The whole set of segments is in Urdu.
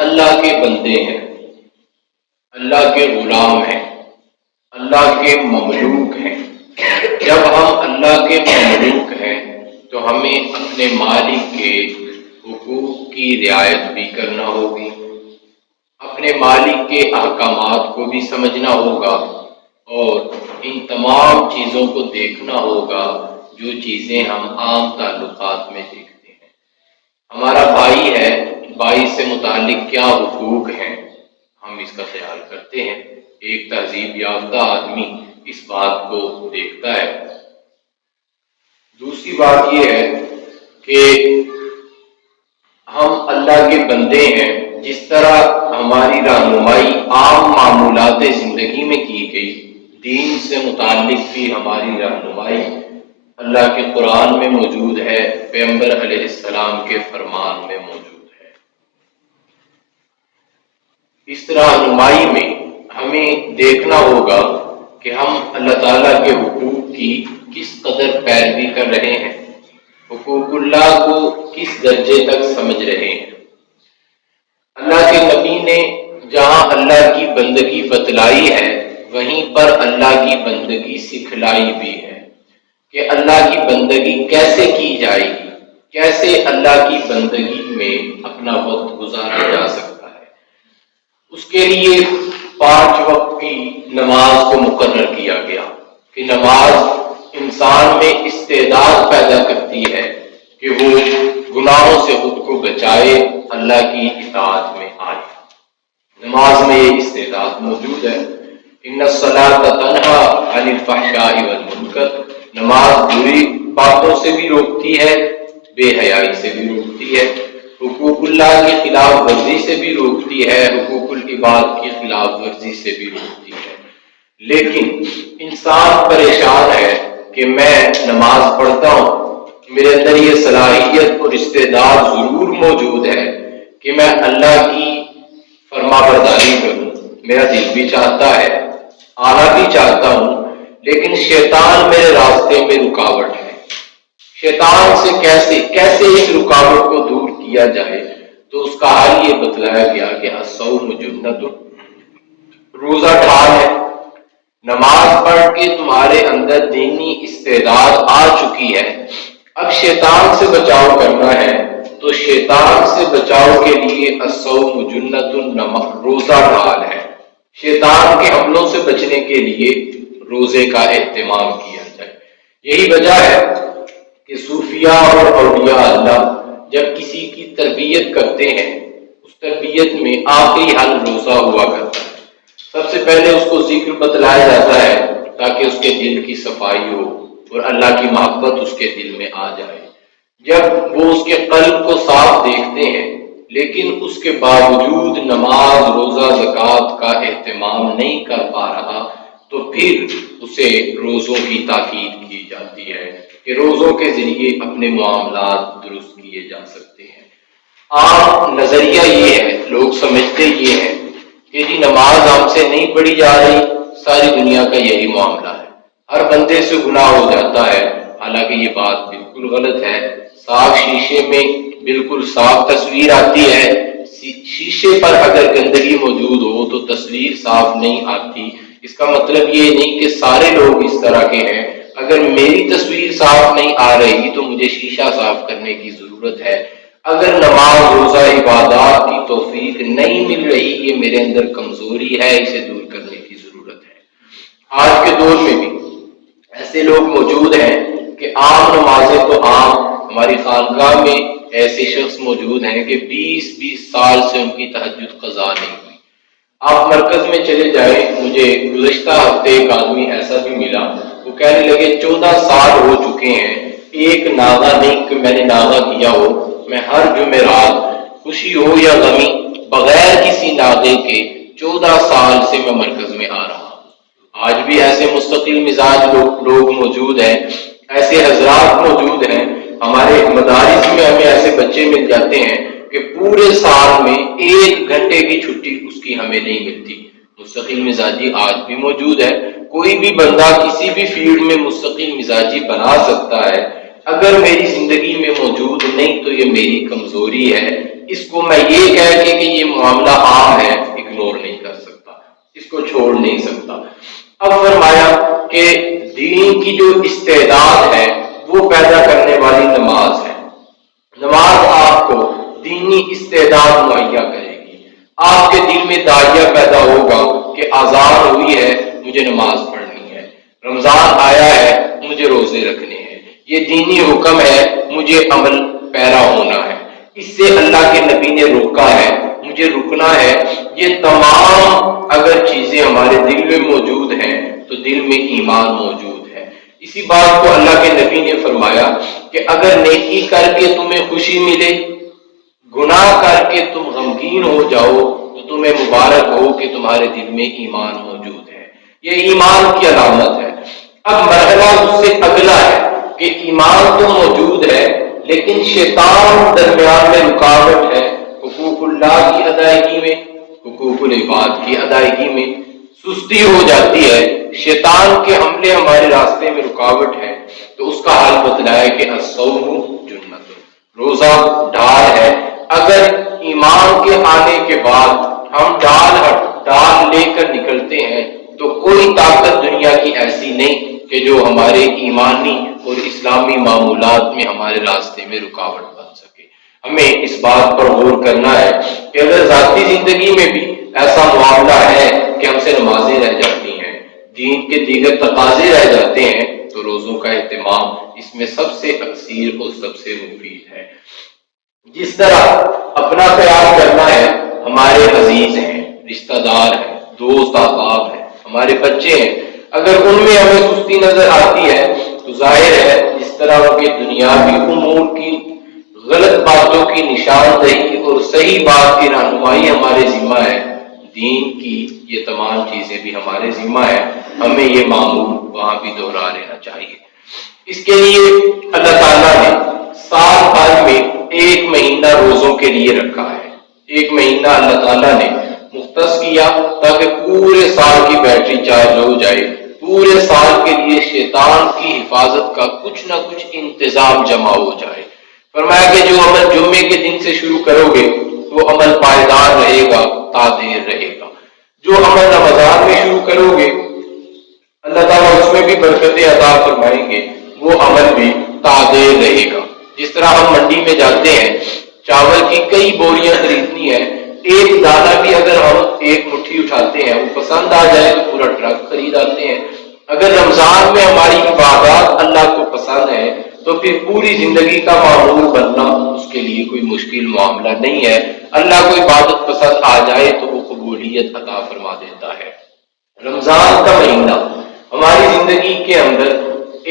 اللہ کے بندے ہیں، اللہ کے غلام ہیں، اللہ کے مملوک ہیں۔ جب ہم اللہ کے مملوک ہیں تو ہمیں اپنے مالک کے حقوق کی رعایت بھی کرنا ہوگی، اپنے مالک کے احکامات کو بھی سمجھنا ہوگا اور ان تمام چیزوں کو دیکھنا ہوگا جو چیزیں ہم عام تعلقات میں دیکھتے ہیں۔ ہمارا بھائی ہے، بھائی سے متعلق کیا حقوق ہیں، ہم اس کا خیال کرتے ہیں۔ ایک تہذیب یافتہ آدمی اس بات کو دیکھتا ہے۔ دوسری بات یہ ہے کہ ہم اللہ کے بندے ہیں، جس طرح ہماری رہنمائی عام معمولات زندگی میں کی گئی، دین سے متعلق بھی ہماری رہنمائی اللہ کے قرآن میں موجود ہے، پیغمبر علیہ السلام کے فرمان میں موجود ہے۔ اس رہنمائی میں ہمیں دیکھنا ہوگا کہ ہم اللہ تعالیٰ کے حقوق کی کس قدر پیروی کر رہے ہیں، حقوق اللہ کو کس درجے تک سمجھ رہے ہیں۔ اللہ کے نبی نے جہاں اللہ کی بندگی بتلائی ہے، وہیں پر اللہ کی بندگی سکھلائی بھی ہے کہ اللہ کی بندگی کیسے کی جائے گی، کیسے اللہ کی بندگی میں اپنا وقت گزارا جا سکتا ہے۔ اس کے لیے 5 وقت کی نماز کو مقرر کیا گیا کہ نماز انسان میں استعداد پیدا کرتی ہے کہ وہ گناہوں سے خود کو بچائے، اللہ کی اطاعت میں آئے۔ نماز میں یہ استعداد موجود ہے۔ ان الصلاۃ تنہی عن الفحشاء والمنکر، نماز بری باتوں سے بھی روکتی ہے، بے حیائی سے بھی روکتی ہے، حقوق اللہ کی خلاف ورزی سے بھی روکتی ہے، حقوق العباد کی خلاف ورزی سے بھی روکتی ہے۔ لیکن انسان پریشان ہے کہ میں نماز پڑھتا ہوں، میرے اندر یہ صلاحیت اور استعداد ضرور موجود ہے کہ میں اللہ کی فرما برداری کروں، میرا دل بھی چاہتا ہے، آنا بھی چاہتا ہوں، لیکن شیطان میرے راستے میں رکاوٹ ہے۔ شیطان سے کیسے اس رکاوٹ کو دور کیا جائے، تو اس کا حل یہ بتلایا گیا کہ الصوم جنۃ، روزہ ڈھال ہے۔ نماز پڑھ کے تمہارے اندر دینی استعداد آ چکی ہے، اب شیطان سے بچاؤ کرنا ہے، تو شیطان سے بچاؤ کے لیے الصوم جنۃ، روزہ ڈھال ہے۔ شیطان کے حملوں سے بچنے کے لیے روزے کا اہتمام کیا جائے۔ یہی وجہ ہے کہ صوفیاء اور اولیاء اللہ جب کسی کی تربیت کرتے ہیں، اس تربیت میں آخری حل روزہ ہوا کرتا ہے۔ سب سے پہلے اس کو ذکر بتلایا جاتا ہے تاکہ اس کے دل کی صفائی ہو اور اللہ کی محبت اس کے دل میں آ جائے۔ جب وہ اس کے قلب کو صاف دیکھتے ہیں لیکن اس کے باوجود نماز، روزہ، زکوٰۃ کا اہتمام نہیں کر پا رہا، تو پھر اسے روزوں کی تاکید کی جاتی ہے کہ روزوں کے ذریعے اپنے معاملات درست کیے جا سکتے ہیں۔ عام نظریہ یہ ہے، لوگ سمجھتے یہ ہیں کہ جی نماز ہم سے نہیں پڑھی جا رہی، ساری دنیا کا یہی معاملہ ہے، ہر بندے سے گناہ ہو جاتا ہے۔ حالانکہ یہ بات بالکل غلط ہے۔ صاف شیشے میں بالکل صاف تصویر آتی ہے، شیشے پر اگر گندگی موجود ہو تو تصویر صاف نہیں آتی۔ اس کا مطلب یہ نہیں کہ سارے لوگ اس طرح کے ہیں۔ اگر میری تصویر صاف نہیں آ رہی تو مجھے شیشہ صاف کرنے کی ضرورت ہے۔ اگر نماز، روزہ، عبادات کی توفیق نہیں مل رہی، یہ میرے اندر کمزوری ہے، اسے دور کرنے کی ضرورت ہے۔ آج کے دور میں بھی ایسے لوگ موجود ہیں کہ عام نمازیں تو عام، ہماری خانقاہ میں ایسے شخص موجود ہیں کہ 20 سال سے ان کی تہجد قضا نہیں ہوئی۔ آپ مرکز میں چلے جائیں، مجھے گزشتہ ہفتے ایک آدمی ایسا بھی ملا، وہ کہنے لگے 14 سال ہو چکے ہیں، ایک ناغہ نہیں کہ میں نے ناغہ کیا ہو، میں ہر جمعرات خوشی ہو یا غمی بغیر کسی ناغے کے 14 سال سے میں مرکز میں آ رہا ہوں۔ آج بھی ایسے مستقل مزاج لوگ موجود ہیں، ایسے حضرات موجود ہیں۔ ہمارے مدارس میں ہمیں ایسے بچے مل جاتے ہیں کہ پورے سال میں 1 گھنٹے کی چھٹی اس کی ہمیں نہیں ملتی۔ مستقل مزاجی آج بھی موجود ہے۔ کوئی بھی بندہ کسی بھی فیلڈ میں مستقل مزاجی بنا سکتا ہے۔ اگر میری زندگی میں موجود نہیں تو یہ میری کمزوری ہے۔ اس کو میں یہ کہہ کے کہ یہ معاملہ عام ہے، اگنور نہیں کر سکتا، اس کو چھوڑ نہیں سکتا۔ اب فرمایا کہ دین کی جو استعداد ہے وہ پیدا کرنے والی نماز ہے۔ نماز آپ کو دینی استعداد مہیا کرے گی۔ آپ کے دل میں داعیہ پیدا ہوگا کہ آزان ہوئی ہے، مجھے نماز پڑھنی ہے، رمضان آیا ہے، مجھے روزے رکھنے ہیں، یہ دینی حکم ہے، مجھے عمل پیرا ہونا ہے، اس سے اللہ کے نبی نے روکا ہے، مجھے رکنا ہے۔ یہ تمام اگر چیزیں ہمارے دل میں موجود ہیں تو دل میں ایمان موجود ہے۔ اسی بات کو اللہ کے نبی نے فرمایا کہ اگر نیکی کر کے تمہیں خوشی ملے، گناہ کر کے تم غمگین ہو جاؤ تو تمہیں مبارک ہو کہ تمہارے دل میں ایمان موجود ہے۔ یہ ایمان کی علامت ہے۔ اب مرحلہ اس سے اگلا ہے کہ ایمان تو موجود ہے لیکن شیطان درمیان میں رکاوٹ ہے، حقوق اللہ کی ادائیگی میں، حقوق العباد کی ادائیگی میں سستی ہو جاتی ہے، شیطان کے حملے ہمارے راستے میں رکاوٹ ہے، تو اس کا حل بتلایا کہ الصوم جنت، روزہ ڈال ہے۔ اگر ایمان کے آنے کے بعد ہم ڈال لے کر نکلتے ہیں تو کوئی طاقت دنیا کی ایسی نہیں کہ جو ہمارے ایمانی اور اسلامی معمولات میں ہمارے راستے میں رکاوٹ بن سکے۔ ہمیں اس بات پر غور کرنا ہے کہ اگر ذاتی زندگی میں بھی ایسا معاملہ ہے کہ ہم سے نمازیں رہ جاتی ہیں، دین کے دیگر تقاضے رہ جاتے ہیں، تو روزوں کا اہتمام اس میں سب سے اکثیر اور سب سے مفید ہے۔ جس طرح اپنا خیال کرنا ہے، ہمارے عزیز ہیں، رشتہ دار ہیں، دوست احباب ہیں، ہمارے بچے ہیں، اگر ان میں ہمیں سستی نظر آتی ہے تو ظاہر ہے جس طرح ان کے دنیاوی امور کی غلط باتوں کی نشاندہی اور صحیح بات کی رہنمائی ہمارے ذمہ ہے، دین کی یہ تمام چیزیں بھی ہمارے ذمہ ہے۔ ہمیں یہ معمول وہاں بھی دہرا لینا چاہیے۔ اس کے لیے اللہ تعالیٰ نے سال بھر میں ایک مہینہ روزوں کے لیے رکھا ہے۔ ایک مہینہ اللہ تعالیٰ نے مختص کیا تاکہ پورے سال کی بیٹری چارج ہو جائے، پورے سال کے لیے شیطان کی حفاظت کا کچھ نہ کچھ انتظام جمع ہو جائے۔ فرمایا کہ جو عمل جمعے کے دن سے شروع کرو گے وہ عمل پائیدار رہے گا، تادیر رہے گا۔ جو عمل رمضان میں شروع کرو گے اللہ تعالیٰ اس میں بھی برکتیں عطا فرمائیں گے، وہ عمل بھی تادیر رہے گا۔ جس طرح ہم منڈی میں جاتے ہیں، چاول کی کئی بوریاں خریدنی ہے، ایک دانہ بھی اگر ہم ایک مٹھی اٹھاتے ہیں وہ پسند آ جائے تو پورا ٹرک خرید آتے ہیں۔ اگر رمضان میں ہماری عبادات اللہ کو پسند ہے تو پھر پوری زندگی کا معمول بننا اس کے لیے کوئی مشکل معاملہ نہیں ہے۔ اللہ کو عبادت پسند آ جائے تو وہ قبولیت عطا فرما دیتا ہے۔ رمضان کا مہینہ ہماری زندگی کے اندر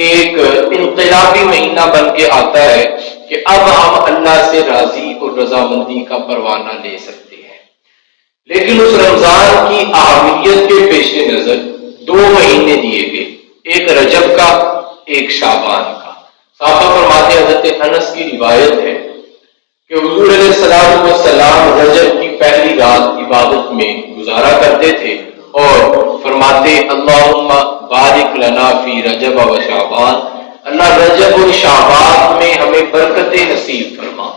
ایک انقلابی مہینہ بن کے آتا ہے کہ اب ہم اللہ سے راضی اور رضامندی کا پروانہ لے سکتے ہیں۔ لیکن اس رمضان کی اہمیت کے پیش نظر 2 مہینے دیے گئے، ایک رجب کا، ایک شعبان کا۔ صحابہ فرماتے ہیں، حضرت انس کی روایت ہے کہ حضور علیہ السلام رجب کی پہلی رات عبادت میں گزارا کرتے تھے اور فرماتے اللہم بارک لنا فی رجب و شعبان، اللہ رجب اور شعبان میں ہمیں برکتیں نصیب فرما۔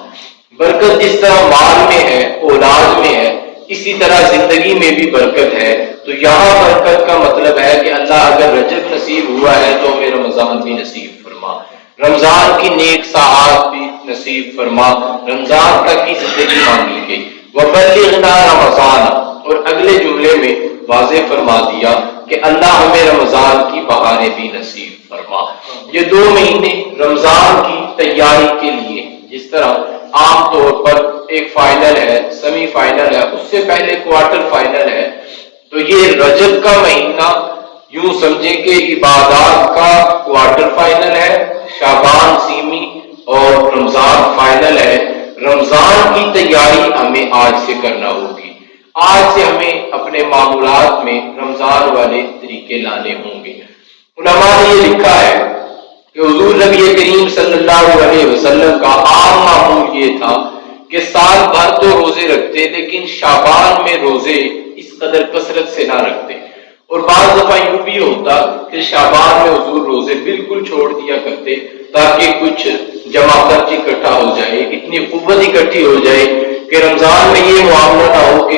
برکت جس طرح مال میں ہے، اولاد میں ہے، اسی طرح زندگی میں بھی برکت ہے۔ تو یہاں برکت کا مطلب ہے کہ اللہ اگر رجب نصیب ہوا ہے تو ہمیں رمضان بھی نصیب فرما، رمضان کی نیک ساعات بھی نصیب فرما۔ رمضان تک کی زندگی مانگی گئی۔ وَبَلِّغْنَا رمضان، اور اگلے جملے میں واضح فرما دیا کہ اللہ ہمیں رمضان کی بہاریں بھی نصیب فرما۔ یہ 2 مہینے رمضان کی تیاری کے لیے، جس طرح عام طور پر ایک فائنل ہے، سیمی فائنل ہے، اس سے پہلے کوارٹر فائنل ہے، تو یہ رجب کا مہینہ یوں سمجھیں کہ عبادات کا کوارٹر فائنل ہے، شعبان سیمی اور رمضان فائنل ہے۔ رمضان کی تیاری ہمیں آج سے کرنا ہوگی۔ آج سے ہمیں اپنے معمولات میں رمضان والے طریقے لانے ہوں گے۔ علماء نے یہ لکھا ہے کہ حضور نبی کریم صلی اللہ علیہ وسلم کا عام معمول یہ تھا کہ سال بھر تو روزے رکھتے لیکن شعبان میں روزے اس قدر کثرت سے نہ رکھتے، اور بعض دفعہ یوں بھی ہوتا کہ شعبان میں حضور روزے بالکل چھوڑ دیا کرتے تاکہ کچھ جمع خرچ اکٹھا ہو جائے، اتنی قوت اکٹھی ہو جائے کہ رمضان میں یہ معاملہ نہ ہو کہ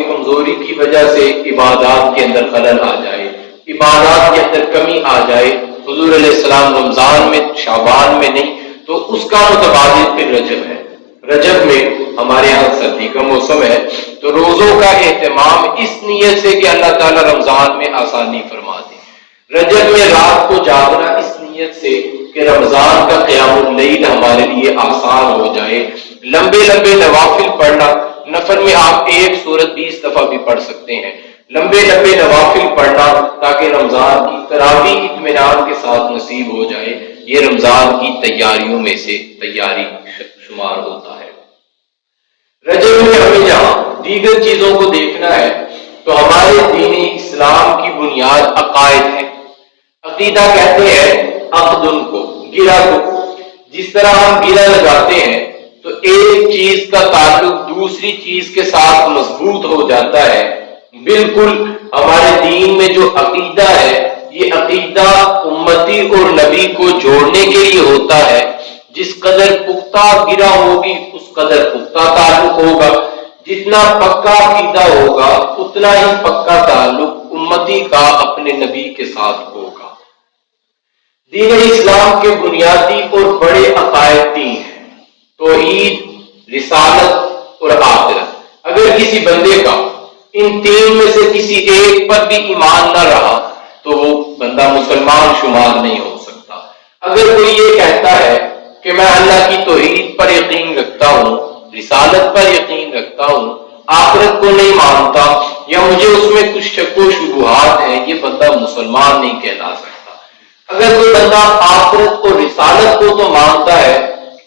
عبادات کے اندر خلل آ جائے، عبادات کے اندر کمی آ جائے، حضور علیہ السلام رمضان میں شعبان میں نہیں، تو اس کا متبادل پھر رجب ہے۔ رجب میں ہمارے یہاں سردی کا موسم ہے، تو روزوں کا اہتمام اس نیت سے کہ اللہ تعالیٰ رمضان میں آسانی فرما دے، رجب میں رات کو جاگنا اس نیت سے کہ رمضان کا قیام اللیل ہمارے لیے آسان ہو جائے، لمبے لمبے نوافل پڑھنا، نفل میں آپ ایک سورت 20 دفعہ بھی پڑھ سکتے ہیں، لمبے لمبے نوافل پڑھنا تاکہ رمضان کی تراویح اطمینان کے ساتھ نصیب ہو جائے، یہ رمضان کی تیاریوں میں سے تیاری شمار ہوتا ہے۔ رجب میں ہمیں جہاں دیگر چیزوں کو دیکھنا ہے تو ہمارے دین اسلام کی بنیاد عقائد ہے۔ عقیدہ کہتے ہیں عقدن کو، گرہ کو، جس طرح ہم گرہ لگاتے ہیں تو ایک چیز کا تعلق دوسری چیز کے ساتھ مضبوط ہو جاتا ہے، بالکل ہمارے دین میں جو عقیدہ ہے یہ عقیدہ امتی اور نبی کو جوڑنے کے لیے ہوتا ہے، جس قدر پختہ گرہ ہوگی اس قدر پختہ تعلق ہوگا، جتنا پکا عقیدہ ہوگا اتنا ہی پکا تعلق امتی کا اپنے نبی کے ساتھ ہوگا۔ دین اسلام کے بنیادی اور بڑے عقائد تین ہیں، توحید، رسالت اور آخرت۔ اگر کسی بندے کا ان تین میں سے کسی ایک پر بھی ایمان نہ رہا تو وہ بندہ مسلمان شمار نہیں ہو سکتا۔ اگر کوئی یہ کہتا ہے کہ میں اللہ کی توحید پر یقین رکھتا ہوں، رسالت پر یقین رکھتا ہوں، آخرت کو نہیں مانتا یا مجھے اس میں کچھ شک و شبہات ہیں، یہ بندہ مسلمان نہیں کہلا سکتا۔ اگر کوئی بندہ آخرت اور رسالت کو تو مانتا ہے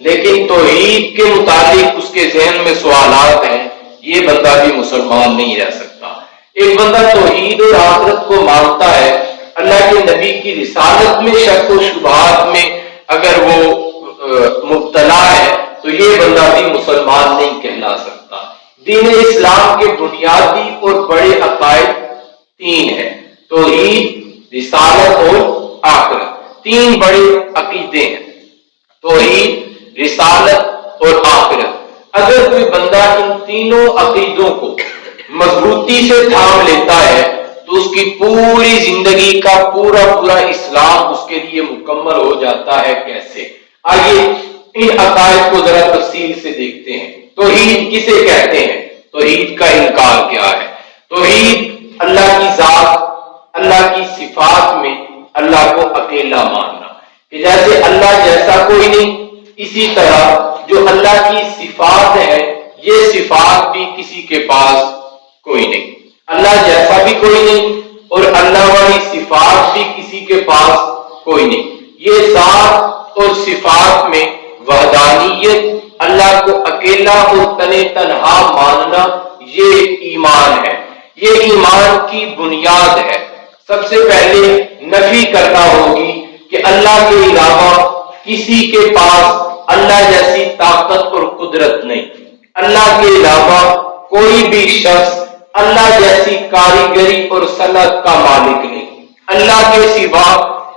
لیکن توحید کے متعلق اس کے ذہن میں سوالات ہیں، یہ بندہ بھی مسلمان نہیں رہ سکتا۔ ایک بندہ توحید اور آخرت کو مانتا ہے، اللہ کے نبی کی رسالت میں شک و شبہات میں اگر وہ مبتلا ہے تو یہ بندہ بھی مسلمان نہیں کہلا سکتا۔ دین اسلام کے بنیادی اور بڑے عقائد تین ہیں، توحید، رسالت اور آخرت، تین بڑے عقیدے ہیں، توحید، رسالت اور آخرت۔ اگر کوئی بندہ ان تینوں عقیدوں کو مضبوطی سے تھام لیتا ہے تو اس کی پوری زندگی کا پورا اسلام اس کے لیے مکمل ہو جاتا ہے۔ کیسے؟ آئیے ان عقائد کو ذرا تفصیل سے دیکھتے ہیں۔ توحید کسے کہتے ہیں؟ توحید کا انکار کیا ہے؟ توحید اللہ کی ذات، اللہ کی صفات میں اللہ کو اکیلا ماننا، کہ جیسے اللہ جیسا کوئی نہیں، اسی طرح جو اللہ کی صفات ہے یہ صفات بھی کسی کے پاس کوئی نہیں، اللہ جیسا بھی کوئی نہیں اور اللہ والی صفات بھی کسی کے پاس کوئی نہیں۔ یہ ذات اور صفات میں وحدانیت، اللہ کو اکیلا اور تنہا ماننا، یہ ایمان ہے، یہ ایمان کی بنیاد ہے۔ سب سے پہلے نفی کرنا ہوگی کہ اللہ کے علاوہ کسی کے پاس اللہ جیسی طاقت اور قدرت نہیں، اللہ کے علاوہ کوئی بھی شخص اللہ جیسی کاریگری اور صنعت کا مالک نہیں، اللہ کے سوا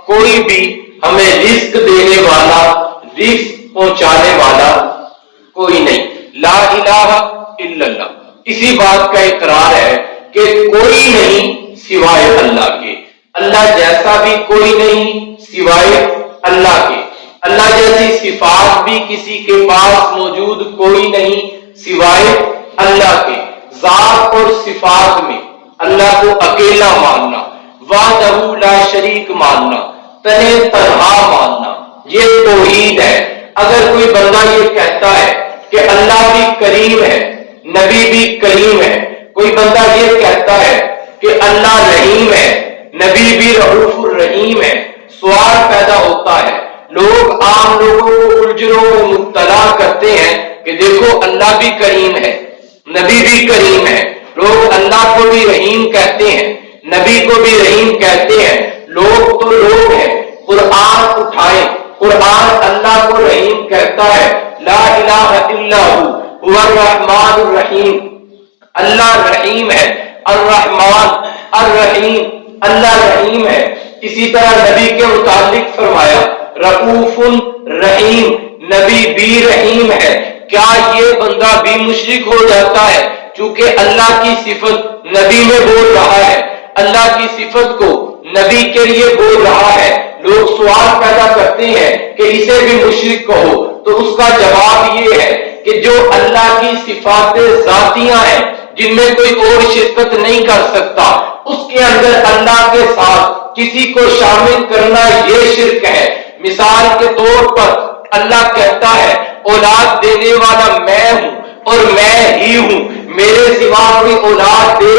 کوئی بھی ہمیں رزق دینے والا، رزق پہنچانے والا کوئی نہیں۔ لا الہ الا اللہ، اسی بات کا اقرار ہے کہ کوئی نہیں سوائے اللہ کے، اللہ جیسا بھی کوئی نہیں سوائے اللہ کے، اللہ جیسی صفات بھی کسی کے پاس موجود کوئی نہیں سوائے اللہ کے۔ ذات اور صفات میں اللہ کو اکیلا ماننا، وحدہ لا شریک ماننا، تنہا ماننا، یہ توحید ہے۔ اگر کوئی بندہ یہ کہتا ہے کہ اللہ بھی کریم ہے، نبی بھی کریم ہے، کوئی بندہ یہ کہتا ہے کہ اللہ رحیم ہے، نبی بھی رؤوف الرحیم ہے، سوال پیدا ہوتا ہے۔ لوگ عام لوگوں کو الجھنوں میں مبتلا کرتے ہیں کہ دیکھو اللہ بھی کریم ہے، نبی بھی کریم ہے، لوگ اللہ کو بھی رحیم کہتے ہیں، نبی کو بھی رحیم کہتے ہیں، لوگ تو لوگ ہیں۔ قرآن اٹھائیں، قرآن اللہ کو رحیم کہتا ہے، لا الہ الا هو الرحمن الرحیم، اللہ رحیم ہے، الرحمن الرحیم، اللہ رحیم ہے۔ اسی طرح نبی کے متعلق فرمایا رؤوف رحیم، نبی بھی رحیم ہے۔ کیا یہ بندہ بھی مشرک ہو جاتا ہے چونکہ اللہ کی صفت نبی میں بول رہا ہے، اللہ کی صفت کو نبی کے لیے بول رہا ہے، لوگ سوال پیدا کرتے ہیں کہ اسے بھی مشرک کہو، تو اس کا جواب یہ ہے کہ جو اللہ کی صفات ذاتیاں ہیں جن میں کوئی اور شرکت نہیں کر سکتا، اس کے اندر اللہ کے ساتھ کسی کو شامل کرنا یہ شرک ہے۔ مثال کے طور پر اللہ کہتا ہے اولاد دینے والا میں ہوں اور میں ہی ہوں، میرے سوا کوئی اولاد دے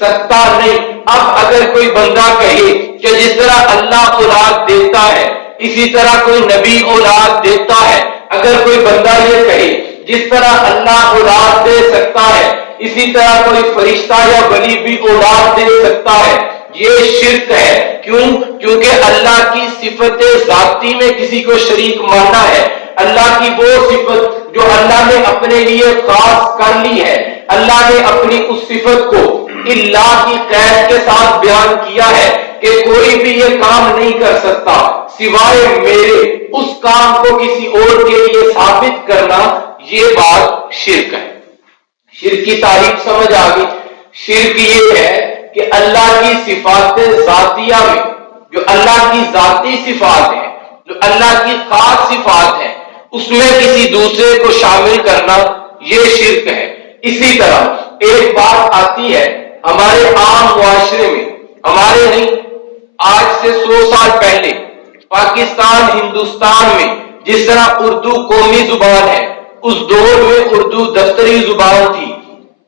سکتا نہیں۔ اب اگر کوئی بندہ کہے کہ جس طرح اللہ اولاد دیتا ہے اسی طرح کوئی نبی اولاد دیتا ہے، اگر کوئی بندہ یہ کہے جس طرح اللہ اولاد دے سکتا ہے اسی طرح کوئی فرشتہ یا ولی بھی اولاد دے سکتا ہے، یہ شرک ہے۔ کیوں؟ کیونکہ اللہ کی صفت ذاتی میں کسی کو شریک ماننا ہے۔ اللہ کی وہ صفت جو اللہ نے اپنے لیے خاص کر لی ہے، اللہ نے اپنی اس صفت کو اللہ کی قید کے ساتھ بیان کیا ہے کہ کوئی بھی یہ کام نہیں کر سکتا سوائے میرے، اس کام کو کسی اور کے لیے ثابت کرنا، یہ بات شرک ہے۔ شرک کی تعریف سمجھ آ گئی؟ شرک یہ ہے کہ اللہ کی صفات ذاتیہ میں جو اللہ کی ذاتی صفات ہیں، جو اللہ کی خاص صفات ہیں، اس میں کسی دوسرے کو شامل کرنا یہ شرک ہے۔ اسی طرح ایک بات آتی ہے ہمارے عام معاشرے میں، ہمارے نہیں، آج سے 100 سال پہلے پاکستان ہندوستان میں جس طرح اردو قومی زبان ہے، اس دور میں اردو دفتری زبان تھی،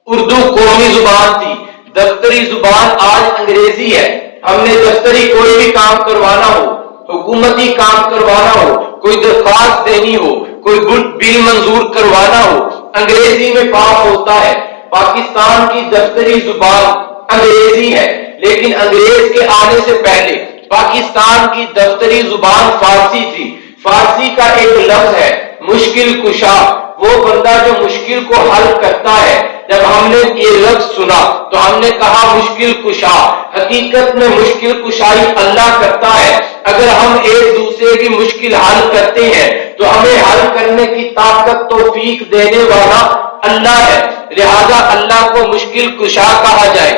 اردو قومی زبان تھی، دفتری زبان آج انگریزی ہے۔ ہم نے دفتری کوئی بھی کام کروانا ہو، حکومتی کام کروانا ہو، کوئی درخواست دینی ہو، کوئی بل منظور کروانا ہو، انگریزی میں پاس ہوتا ہے۔ پاکستان کی دفتری زبان انگریزی ہے، لیکن انگریز کے آنے سے پہلے پاکستان کی دفتری زبان فارسی تھی۔ فارسی کا ایک لفظ ہے مشکل کشا، وہ بندہ جو مشکل کو حل کرتا ہے۔ جب ہم نے یہ لفظ سنا تو ہم نے کہا مشکل کشا، حقیقت میں مشکل کشائی اللہ کرتا ہے۔ اگر ہم ایک دوسرے کی مشکل حل کرتے ہیں تو ہمیں حل کرنے کی طاقت توفیق دینے والا اللہ ہے، لہذا اللہ کو مشکل کشا کہا جائے۔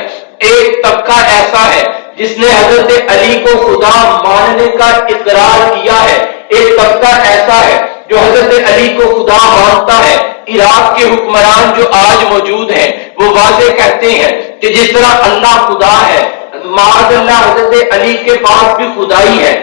ایک طبقہ ایسا ہے جس نے حضرت علی کو خدا ماننے کا اقرار کیا ہے، ایک طبقہ ایسا ہے جو حضرت علی کو خدا مانتا ہے۔ عراق کے حکمران جو آج موجود ہیں وہ واضح کہتے ہیں کہ جس طرح اللہ خدا ہے، معاذ اللہ حضرت علی کے پاس بھی خدائی ہے۔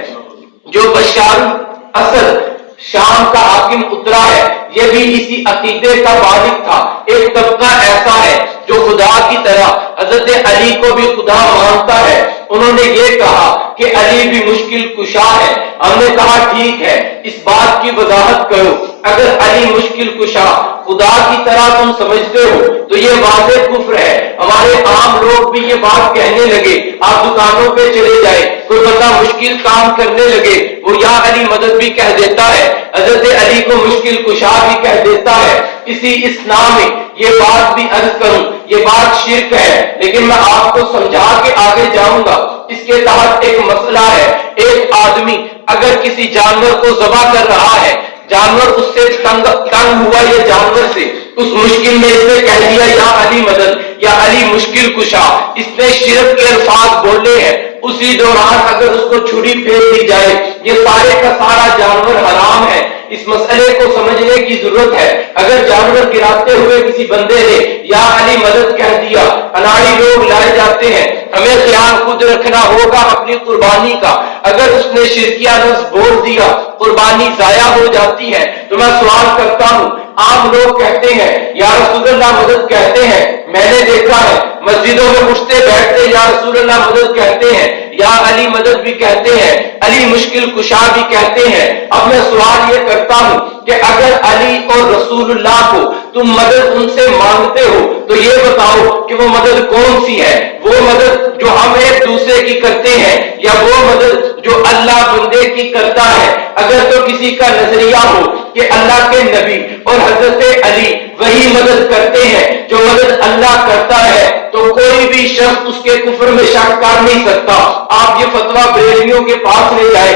جو بشار الاسد شام کا حاکم اترا ہے، یہ بھی اسی عقیدے کا مالک تھا۔ ایک طبقہ ایسا ہے جو خدا کی طرح حضرت علی کو بھی خدا مانتا ہے۔ انہوں نے یہ کہا کہ علی بھی مشکل کشا ہے۔ ہم نے کہا ٹھیک ہے، اس بات کی وضاحت کرو، اگر علی مشکل کشا خدا کی طرح تم سمجھتے ہو تو یہ واضح کفر ہے۔ ہمارے عام لوگ بھی یہ بات کہنے لگے، آپ دکانوں پہ چلے جائے، کوئی بندہ مشکل کام کرنے لگے وہ یا علی مدد بھی کہہ دیتا ہے، حضرت علی کو مشکل کشا بھی کہہ دیتا ہے۔ اسی اسلام میں یہ بات بھی عرض کروں، یہ بات شرک ہے، لیکن میں آپ کو سمجھا کے آگے جاؤں گا۔ اس کے تحت ایک مسئلہ ہے، ایک آدمی اگر کسی جانور کو ذبح کر رہا ہے، جانور اس سے تنگ ہوا، یہ جانور سے اس مشکل میں اس نے کہہ دیا یا علی مدد یا علی مشکل کشا، اس نے شرک کے الفاظ بولے ہیں، اسی دوران اگر اس کو چھری پھیر دی جائے، یہ سارے کا سارا جانور حرام ہے۔ اس مسئلے کو سمجھنے کی ضرورت ہے۔ اگر جانور گراتے ہوئے کسی بندے نے یا علی مدد کہہ دیا، اناڑی لوگ لائے جاتے ہیں، ہمیں خیال خود رکھنا ہوگا اپنی قربانی کا۔ اگر اس نے شرکیہ لفظ بول دیا قربانی ضائع ہو جاتی ہے۔ تو میں سوال کرتا ہوں، عام لوگ کہتے ہیں یا رسول اللہ مدد کہتے ہیں، میں نے دیکھا ہے مسجدوں میں اٹھتے بیٹھتے یا رسول اللہ مدد کہتے ہیں، یا علی مدد بھی کہتے ہیں، علی مشکل کشا بھی کہتے ہیں۔ اب میں سوال یہ کرتا ہوں کہ اگر علی اور رسول اللہ کو تم مدد ان سے مانگتے ہو تو یہ بتاؤ کہ وہ مدد کون سی ہے؟ وہ مدد جو ہم ایک دوسرے کی کرتے ہیں یا وہ مدد جو اللہ بندے کی کرتا ہے؟ اگر تو کسی کا نظریہ ہو کہ اللہ کے نبی اور حضرت علی وہی مدد کرتے ہیں جو مدد اللہ کرتا ہے، تو کوئی بھی شخص اس کے کفر میں شک کر نہیں سکتا۔ آپ یہ فتویٰ بریلویوں کے پاس لے جائیں،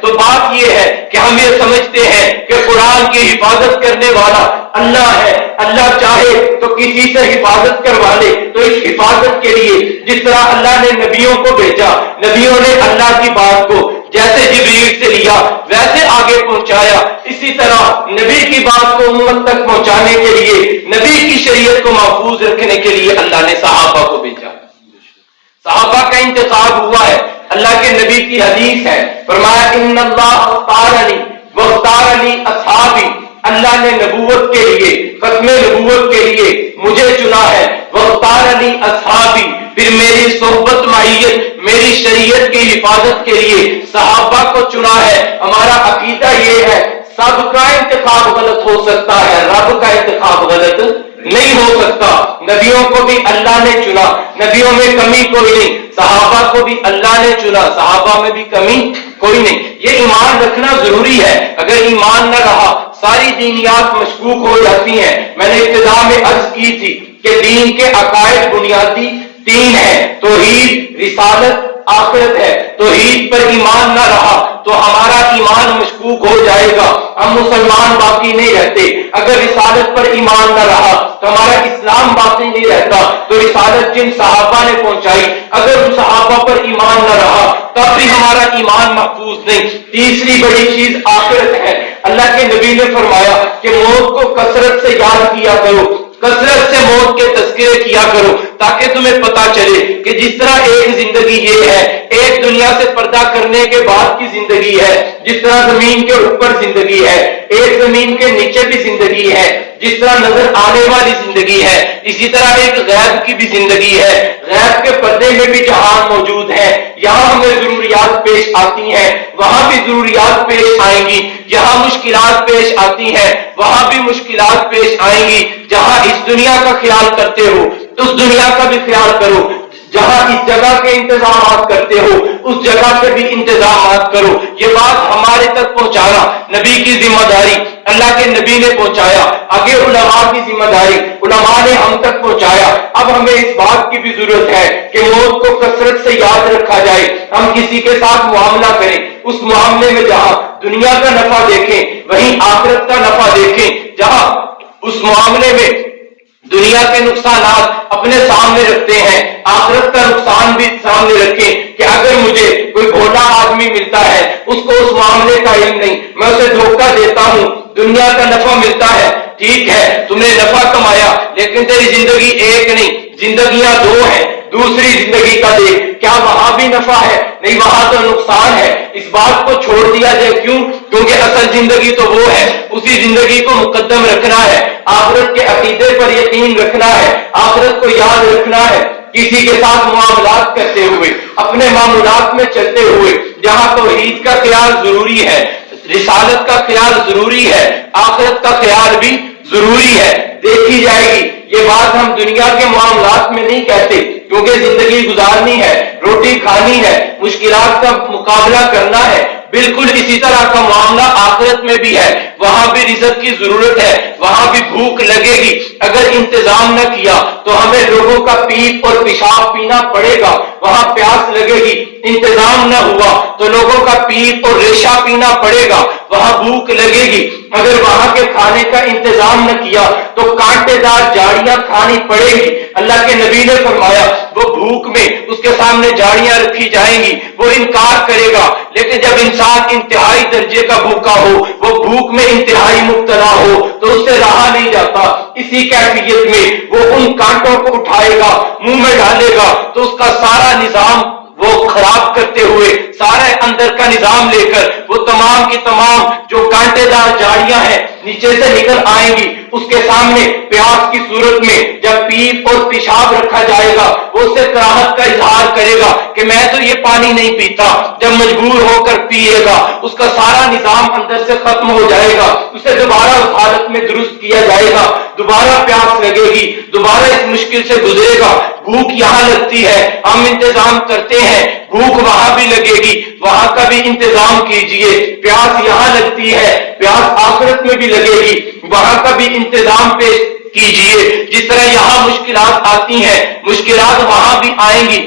تو بات یہ ہے کہ ہم یہ سمجھتے ہیں کہ قرآن کی حفاظت کرنے والا اللہ ہے، اللہ چاہے تو کسی سے حفاظت کروا لے، تو اس حفاظت کے لیے جس طرح اللہ نے نبیوں کو بھیجا، نبیوں نے اللہ کی بات کو جیسے جبریل سے لیا ویسے آگے پہنچایا، اسی طرح نبی کی بات کو امت تک پہنچانے کے لیے، نبی کی شریعت کو محفوظ رکھنے کے لیے اللہ نے صحابہ کو بھیجا۔ صحابہ کا انتخاب ہوا ہے، اللہ کے نبی کی حدیث ہے، فرمایا ان اللہ اختارنی واختارنی اصحابی، اللہ نے نبوت کے لیے، ختم نبوت کے لیے مجھے چنا ہے، واختارنی اصحابی، پھر میری صحبت معیت، میری شریعت کی حفاظت کے لیے صحابہ کو چنا ہے۔ ہمارا عقیدہ یہ ہے سب کا انتخاب غلط ہو سکتا ہے، رب کا انتخاب غلط نہیں ہو سکتا۔ نبیوں کو بھی اللہ نے چنا، نبیوں میں کمی کوئی نہیں، صحابہ کو بھی اللہ نے چنا، صحابہ میں بھی کمی کوئی نہیں۔ یہ ایمان رکھنا ضروری ہے، اگر ایمان نہ رہا ساری دینیات مشکوک ہو جاتی ہیں۔ میں نے ابتدا میں عرض کی تھی کہ دین کے عقائد بنیادی تین ہیں، توحید، رسالت، آخرت ہے۔ توحید پر ایمان نہ رہا تو ہمارا ایمان مشکوک ہو جائے گا، ہم مسلمان باقی نہیں رہتے۔ اگر رسالت پر ایمان نہ رہا تو ہمارا اسلام باقی نہیں رہتا۔ تو رسالت جن صحابہ نے پہنچائی، اگر ان صحابہ پر ایمان نہ رہا تب بھی ہمارا ایمان محفوظ نہیں۔ تیسری بڑی چیز آخرت ہے۔ اللہ کے نبی نے فرمایا کہ موت کو کثرت سے یاد کیا کرو، کثرت سے موت کے تذکرے کیا کرو، تاکہ تمہیں پتا چلے کہ جس طرح ایک زندگی یہ ہے، ایک دنیا سے پردہ کرنے کے بعد کی زندگی ہے، جس طرح زمین کے اوپر زندگی ہے، ایک زمین کے نیچے بھی زندگی ہے، جس طرح نظر آنے والی زندگی ہے، اسی طرح ایک غیب کی بھی زندگی ہے۔ غیب کے پردے میں بھی جہان موجود ہے، یہاں ہمیں ضروریات پیش آتی ہیں، وہاں بھی ضروریات پیش آئیں گی، جہاں مشکلات پیش آتی ہیں وہاں بھی مشکلات پیش آئیں گی۔ جہاں اس دنیا کا خیال کرتے ہو اس دنیا کا بھی خیال کرو، جہاں اس جگہ کے انتظامات کرتے ہو اس جگہ کے بھی انتظامات کرو۔ یہ بات ہمارے تک پہنچانا نبی کی ذمہ داری، اللہ کے نبی نے پہنچایا، آگے علماء کی ذمہ داری، علماء نے ہم تک پہنچایا۔ اب ہمیں اس بات کی بھی ضرورت ہے کہ موت کو کثرت سے یاد رکھا جائے۔ ہم کسی کے ساتھ معاملہ کریں، اس معاملے میں جہاں دنیا کا نفع دیکھیں وہیں آخرت کا نفع دیکھیں، جہاں اس معاملے میں دنیا کے نقصانات اپنے سامنے رکھتے ہیں، آخرت کا نقصان بھی سامنے رکھیں کہ اگر مجھے کوئی بھولا آدمی ملتا ہے، اس کو اس معاملے کا علم نہیں، میں اسے دھوکہ دیتا ہوں، دنیا کا نفع ملتا ہے، ٹھیک ہے تم نے نفع کمایا لیکن تیری زندگی ایک نہیں، زندگیاں دو ہیں، دوسری زندگی کا دیکھ، کیا وہاں بھی نفع ہے؟ نہیں، وہاں تو نقصان ہے۔ اس بات کو چھوڑ دیا جائے، کیوں؟ کیونکہ اصل زندگی تو وہ ہے، اسی زندگی کو مقدم رکھنا ہے، آخرت کے عقیدے پر یقین رکھنا ہے، آخرت کو یاد رکھنا ہے۔ کسی کے ساتھ معاملات کرتے ہوئے، اپنے معاملات میں چلتے ہوئے جہاں توحید کا خیال ضروری ہے، رسالت کا خیال ضروری ہے، آخرت کا خیال بھی ضروری ہے، دیکھی جائے گی۔ یہ بات ہم دنیا کے معاملات میں نہیں کہتے، کیونکہ زندگی گزارنی ہے، روٹی کھانی ہے، مشکلات کا مقابلہ کرنا ہے۔ بالکل اسی طرح کا معاملہ آخرت میں بھی ہے، وہاں بھی رزق کی ضرورت ہے، وہاں بھی بھوک لگے گی۔ اگر انتظام نہ کیا تو ہمیں لوگوں کا پیپ اور پیشاب پینا پڑے گا، وہاں پیاس لگے گی۔ انتظام نہ ہوا تو لوگوں کا پیپ اور ریشہ پینا پڑے گا، وہاں بھوک لگے گی۔ اگر وہاں کے کھانے کا انتظام نہ کیا تو کانٹے دار جھاڑیاں کھانی پڑے گی۔ اللہ کے نبی نے فرمایا وہ بھوک میں اس کے سامنے جھاڑیاں رکھی جائیں گی، وہ انکار کرے گا، لیکن جب انسان انتہائی درجے کا بھوکا ہو، وہ بھوک میں انتہائی مبتلا ہو تو اس سے رہا نہیں جاتا۔ اسی کیفیت میں وہ ان کانٹوں کو اٹھائے گا، منہ میں ڈالے گا تو اس کا سارا نظام وہ خراب کرتے ہوئے، سارے اندر کا نظام لے کر وہ تمام کی تمام جو کانٹے دار جھاڑیاں ہیں نیچے سے نکل آئیں گی۔ اس کے سامنے پیاس کی صورت میں جب پیپ اور پیشاب رکھا جائے گا، وہ اس سے کراہت کا اظہار کرے گا کہ میں تو یہ پانی نہیں پیتا۔ جب مجبور ہو کر پیے گا، اس کا سارا نظام اندر سے ختم ہو جائے گا، اسے دوبارہ اس حالت میں درست کیا جائے گا، دوبارہ پیاس لگے گی، دوبارہ اس مشکل سے گزرے گا۔ بھوک یہاں لگتی ہے، ہم انتظام کرتے ہیں، بھوک وہاں بھی لگے گی، وہاں کا بھی انتظام کیجئے۔ پیاس یہاں لگتی ہے، پیاس آخرت میں بھی لگے گی، وہاں کا بھی انتظام پیش کیجئے۔ جس طرح یہاں مشکلات آتی ہیں، مشکلات وہاں بھی آئیں گی،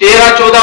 13, 14,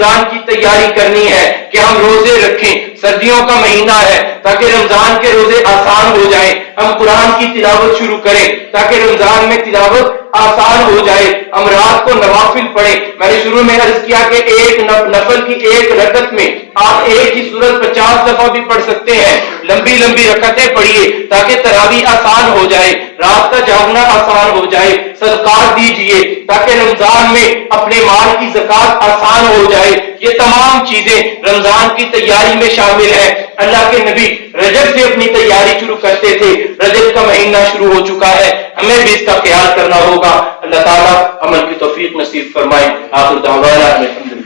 رمضان کی تیاری کرنی ہے کہ ہم روزے رکھیں، سردیوں کا مہینہ ہے تاکہ رمضان کے روزے آسان ہو جائیں، ہم قرآن کی تلاوت شروع کریں تاکہ رمضان میں تلاوت آسان ہو جائے، ہم رات کو نوافل پڑھیں۔ میں نے شروع میں عرض کیا کہ ایک نفل کی ایک رکعت میں آپ ایک ہی سورت 50 دفعہ بھی پڑھ سکتے ہیں، لمبی لمبی رکعتیں پڑھیے تاکہ تراویح آسان ہو جائے، رات کا جاگنا آسان ہو جائے، صدقات دیجئے تاکہ رمضان میں اپنے مال کی زکات آسان ہو جائے۔ یہ تمام چیزیں رمضان کی تیاری میں شامل ہیں۔ اللہ کے نبی رجب سے اپنی تیاری شروع کرتے تھے، رجب کا مہینہ شروع ہو چکا ہے، ہمیں بھی اس کا خیال کرنا ہوگا۔ اللہ تعالیٰ عمل کی توفیق نصیب فرمائے۔ آخر دعوانا الحمدللہ۔